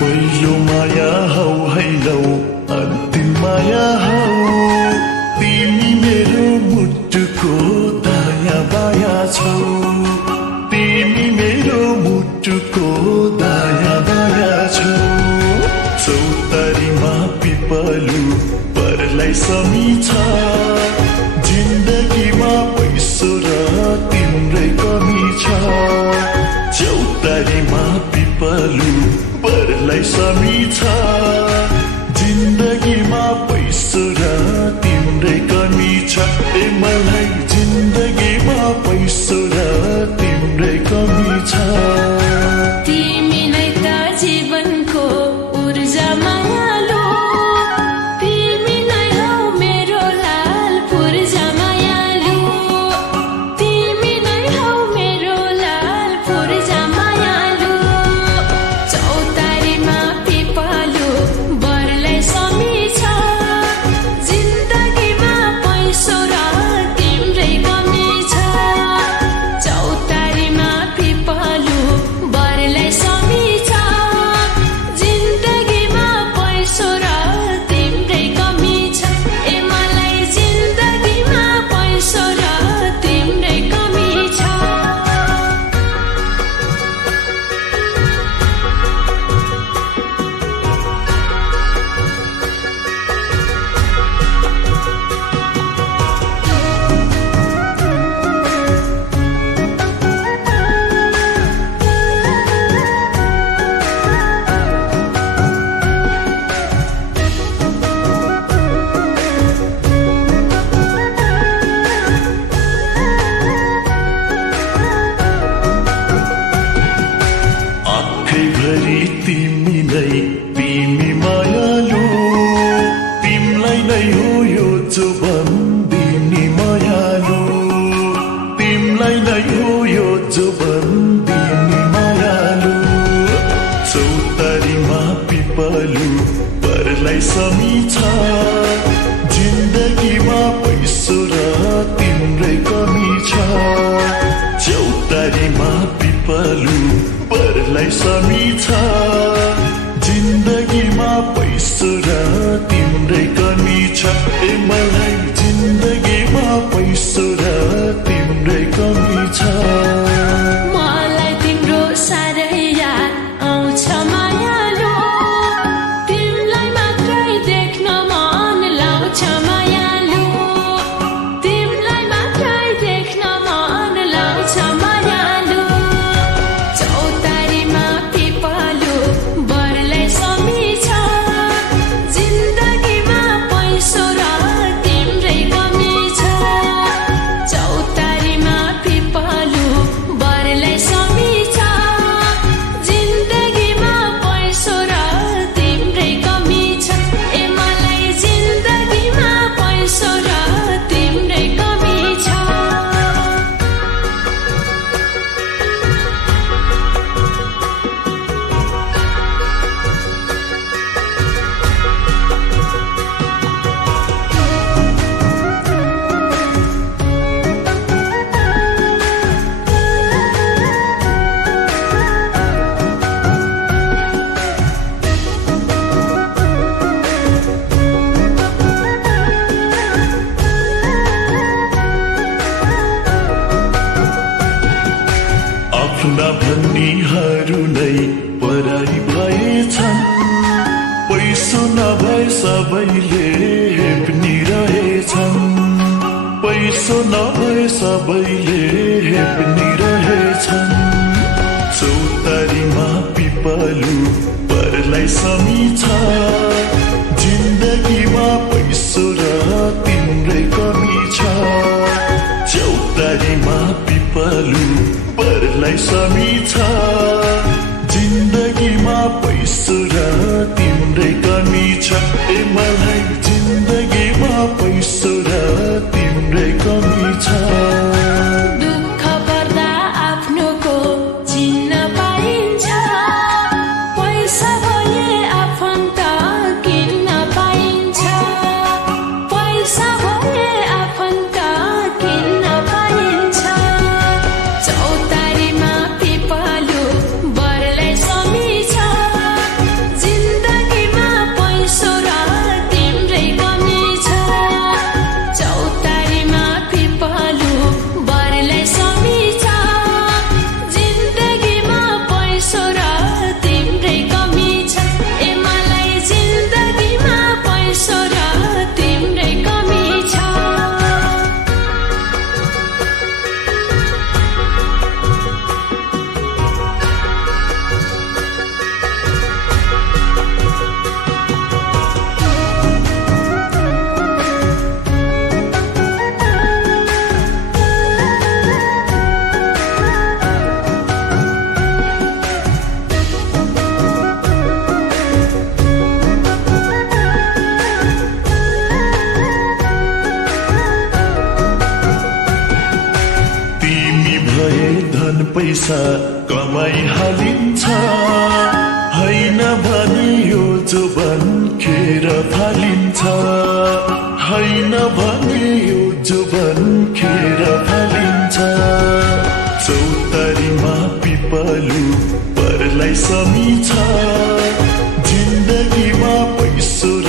पहिलो माया हौ हैलौ अन्तिम माया हौ तिमी मेरो मुटुको दायाँ बायाँ छौ तिमी मेरो मुटुको दायाँ बायाँ छौ चौतारीमा पिपलु परलाई समीछ जिन्दगीमा पैसो र तिम्रै कमी छ चौतारीमा पिपलु परलाई समीछ जिन्दगीमा पैसो र तिम्रै कमी छ ए मलाई जिन्दगीमा पैसो र तिम्रै कमी छ तिमी नै त जीवनको ऊर्जा मायालु तिमी नै हौ मेरो लाल पूर्जा मायालु तिमी नै हौ मेरो लाल पूर्जा मायालु चौतारीमा पिपलु बरलाई समीछ जिन्दगीमा पैसो र तिम्रै कमी छ चौतारीमा पिपलु बरलाई समीछ जिन्दगीमा पैसो र तिम्रै कमी छ ए मलाई जिन्दगीमा पैसो र तिम्रै कमी छ आँखैभरि तिमी नै तिमी मायालु तिमलाई नै हो यो जुबन्दिनी मायालु तिमलाई नै हो यो जुबन्दिनी मायालु चौतारीमा पिपलु परलाई समीछ जिन्दगीमा पैसो र तिम्रै कमी छ चौतारीमा पिपलु परलाई समीछ जिन्दगीमा पैसो र तिम्रै कमी छ ए मलाई जिन्दगीमा पैसो र तिम्रै कमी छ मलाई तिम्रो साह्रै याद आउँछ मायालु तिमीलाई मात्रै देख्न मन लाउँछ मायालु तिमीलाई मात्रै देख्न मन लाउँछ मायालु चौतारीमा पिपलु बरलाई समीछ जिन्दगीमा पैसो र तिम्रै कमी छ चौतारीमा पिपलु बरलाई समीछ जिन्दगीमा पैसो र तिम्रै कमी छ ए मलाई जिन्दगीमा पैसो र तिम्रै कमी छ आफ्ना भन्नेहरू नै पराई भएछन् पैसो नभए सबैले हेप्नी रहेछन् पैसो नभए सबैले हेप्नी रहेछन् चौतारीमा पिपलु परलाई समीछ जिन्दगीमा पैसो र तिम्रै कमी छ चौतारीमा पिपलु परलाई समीछ जिन्दगीमा पैसो र तिम्रै कमी छ ए मलाई पैसा कमाइहालिन्छ हैन भने यो जुबान खेर फालिन्छ हैन भने यो जुबान खेर फालिन्छ चौतारीमा पिपलु परलाई समिछ जिन्दगीमा पैसो र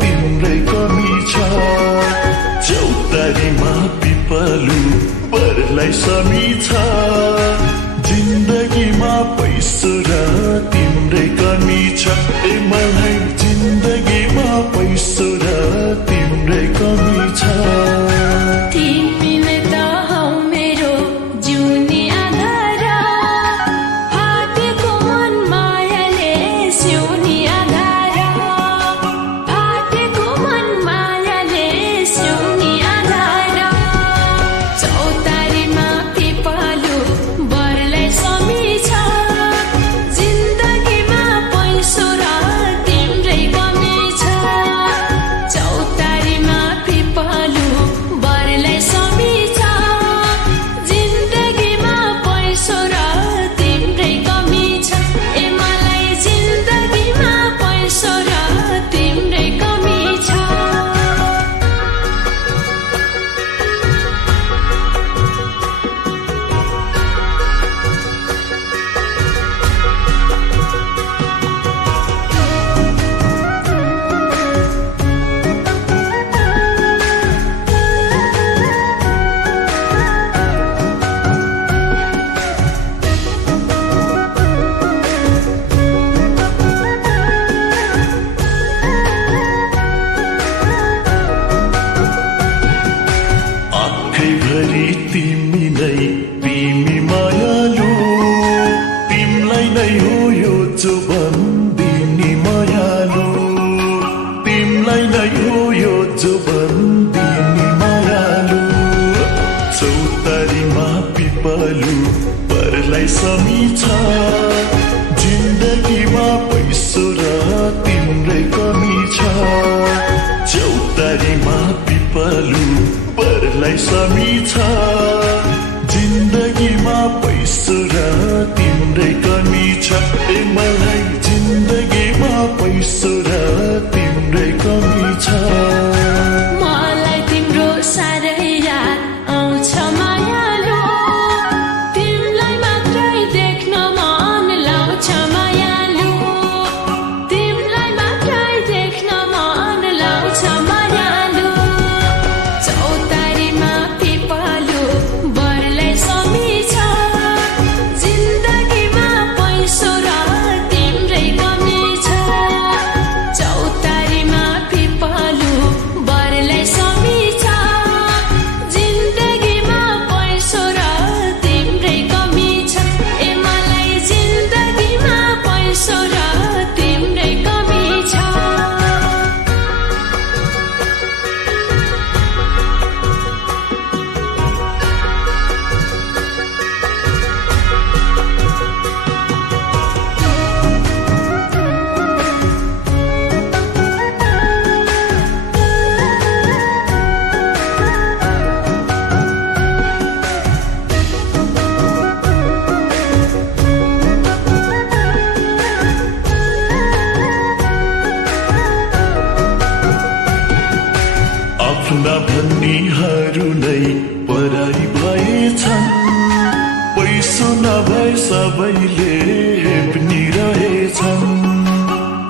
तिम्रै कमी छ चौतारीमा पिपलु परलाई समिछ जिन्दगीमा पैसो र तिम्रै कमी छ ए मलाई जिन्दगीमा पैसो र तिम्रै कमी छ तिमीले त हौ मेरो जिउने आधार फाटेको मन मायाले सिउने आधार फाटेको मन मायाले सिउने आधार चौतारीमा पिपलु बरलाई समिछ जिन्दगीमा पैसो र तिम्रै कमी छ चौतारीमा पिपलु बरलाई समिछ जिन्दगीमा पैसो र तिम्रै कमी छ ए मलाई जिन्दगीमा पैसो र तिम्रै कमी छ आँखैभरि तिमी नै तिमी मायालु तिमलाई नै हो यो जुबान दिने मायालु तिमलाई नै हो यो जुबान दिने मायालु चौतारीमा पिपलु परलाई समिछ जिन्दगीमा पैसो र तिम्रै कमी छ चौतारीमा पिपलु परलाई समिछ जिन्दगीमा पैसो र तिम्रै कमी छ ए मलाई जिन्दगीमा पैसो र तिम्रै कमी छ मलाई तिम्रो साह्रै याद आउँछ मायालु तिमीलाई मात्रै देख्न मन लाउँछ मायालु तिमीलाई मात्रै देख्न मन लाउँछ मायालु चौतारीमा पिपलु बरलाई समिछ जिन्दगीमा पैसो र तिम्रै कमी छ चौतारीमा पिपलु बरलाई समिछ जिन्दगीमा पैसो र तिम्रै कमी छ ए मलाई जिन्दगीमा पैसो र तिम्रै कमी छ आफ्ना भन्नेहरू नै पराई भएछन् पैसो नभए सबैले हेप्नी रहेछन्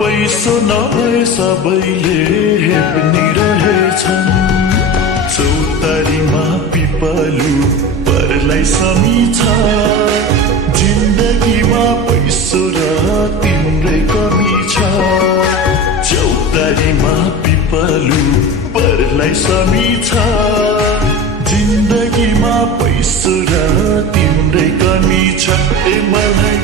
पैसो नभए सबैले हेप्नी रहेछन् चौतारीमा पिपलु परलाई समिछ जिन्दगीमा पैसो र तिम्रै कमी छ चौतारीमा पिपलु परलाई समिछ जिन्दगीमा पैसो र तिम्रै कमी छ ए मलाई